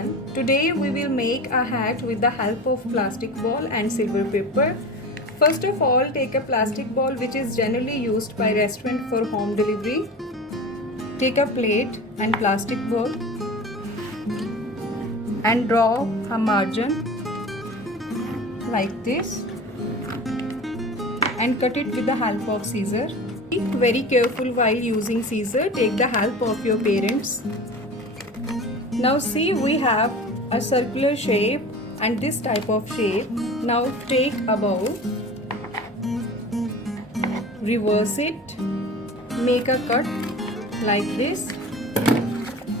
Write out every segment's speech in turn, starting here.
everyone. Today we will make a hat with the help of plastic ball and silver paper. First of all, take a plastic ball which is generally used by restaurant for home delivery. Take a plate and plastic ball and draw a margin like this and cut it with the help of scissor. Be very careful while using scissor. Take the help of your parents. Now see, we have a circular shape and this type of shape. Now take a bowl, reverse it, make a cut like this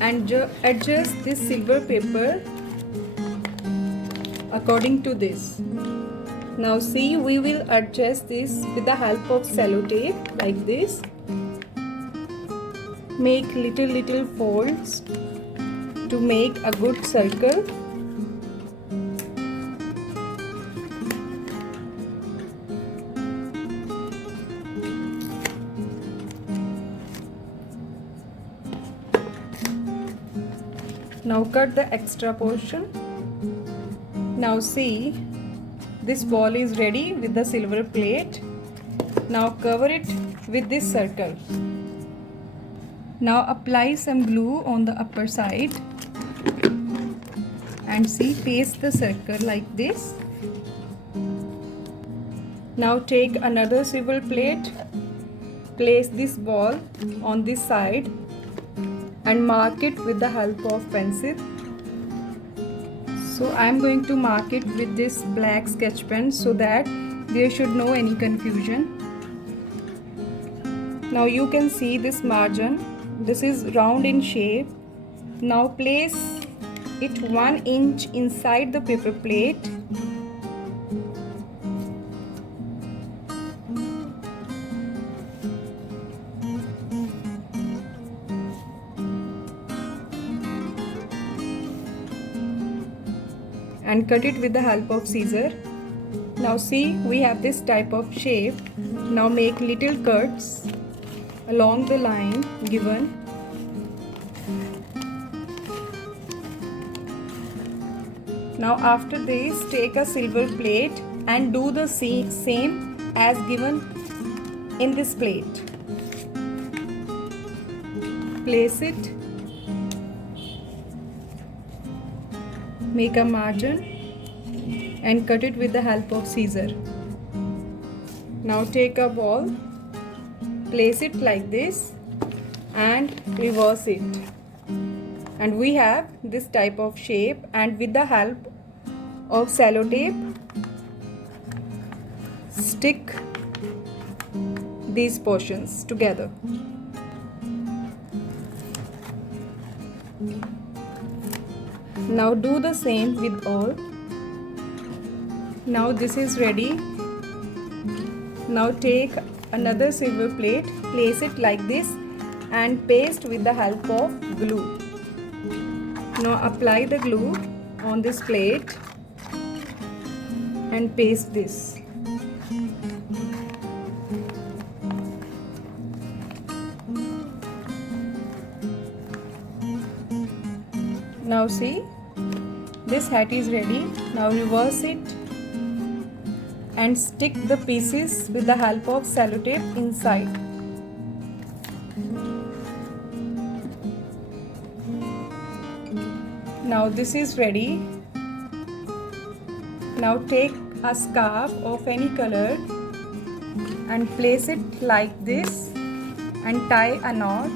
and adjust this silver paper according to this. Now see, we will adjust this with the help of sellotape like this. Make little folds to make a good circle. Now cut the extra portion. Now see, this ball is ready with the silver plate. Now cover it with this circle. Now apply some glue on the upper side and see, paste the circle like this. Now take another silver plate, place this ball on this side and mark it with the help of pencil. So I am going to mark it with this black sketch pen so that there should no any confusion. Now you can see this margin. This is round in shape. Now place it 1 inch inside the paper plate. And cut it with the help of scissor. Now see, we have this type of shape. Now make little cuts along the line given. Now after this, take a silver plate and do the same as given in this plate. Place it, make a margin and cut it with the help of scissor. Now take a ball, place it like this and reverse it. And we have this type of shape, and with the help of sellotape, stick these portions together. Now do the same with all. Now this is ready. Now take another silver plate, place it like this and paste with the help of glue. Now apply the glue on this plate and paste this. Now see, this hat is ready. Now reverse it and stick the pieces with the help of sellotape inside. Now this is ready. Now take a scarf of any color and place it like this and tie a knot.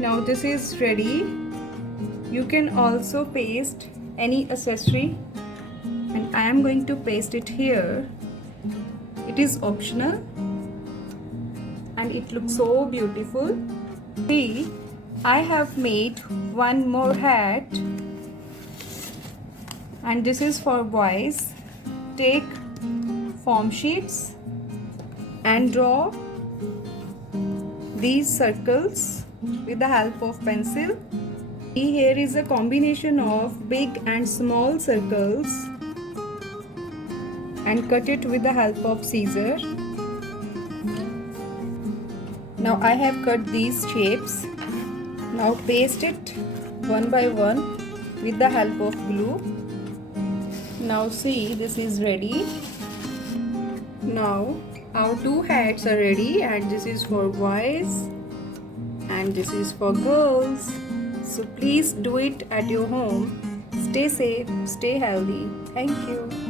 Now this is ready. You can also paste any accessory, and I am going to paste it here. It is optional and it looks so beautiful. See, I have made one more hat, and this is for boys. Take foam sheets and draw these circles with the help of pencil. Here is a combination of big and small circles and cut it with the help of scissor. Now I have cut these shapes. Now paste it one by one with the help of glue. Now see, this is ready. Now our two hats are ready, and this is for boys and this is for girls. So please do it at your home. Stay safe, stay healthy. Thank you.